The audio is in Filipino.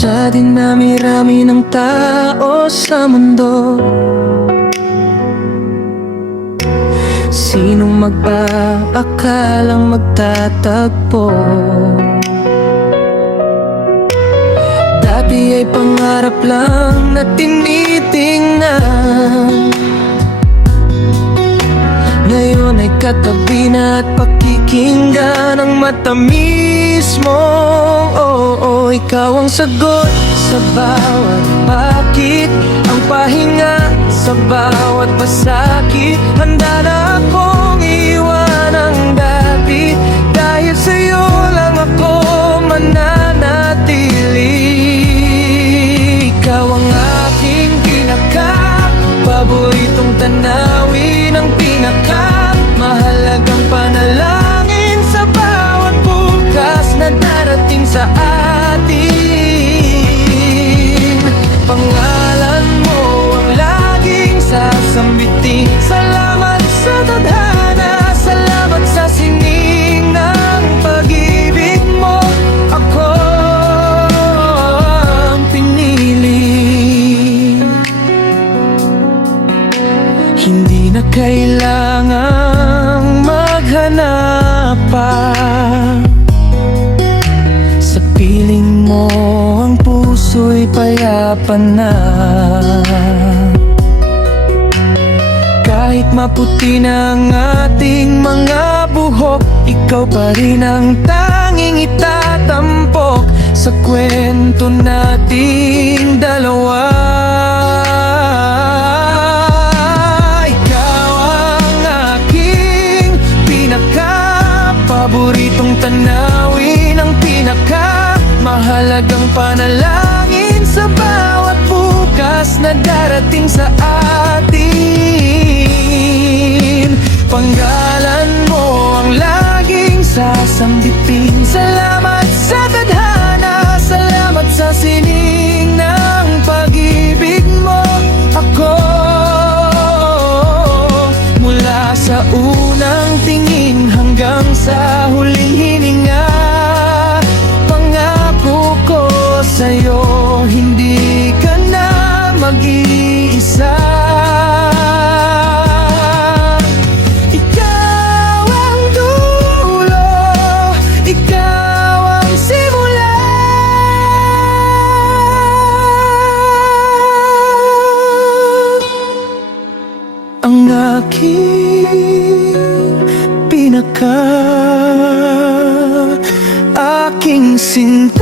Sa dinami-rami ng tao sa mundo, sinong magpaakalang magtatagpo? Dati ay pangarap lang na tinitingnan, ngayon ay katabi na at pakikinggan ang matamis mo. Oo, ikaw ang sagot sa bawat bakit, ang pahinga sa bawat pasakit. Handa na akong iwan ang dati, dahil sa'yo lang ako mananatili. Ikaw ang aking pinaka-paboritong tanawin, ang pinaka-mahalagang panalangin sa bawat bukas na darating sa atin. Pangalan mo ang laging sasambitin. Salamat sa tadhana, salamat sa sining ng pag-ibig mo. Ako ang pinili. Hindi na kailangang maghanap pa, sa piling mo ang puso'y payapa na. Kahit maputi na ang ating mga buhok, ikaw pa rin ang tanging itatampok sa kwento nating dalawa. Ikaw ang aking pinaka-paboritong tanawin, ang pinaka-mahalagang panalangin sa bawat bukas na darating sa atin. Panggalan mo ang laging sasambitin. Salamat sa tadhana, salamat sa sining ng pag-ibig mo. Ako mula sa unang tingin hanggang sa huling hininga, pangako ko sa'yo, hindi ka na mag-iisa. Ikaw ang dulo, ikaw ang simula. Ang aking aking sinta.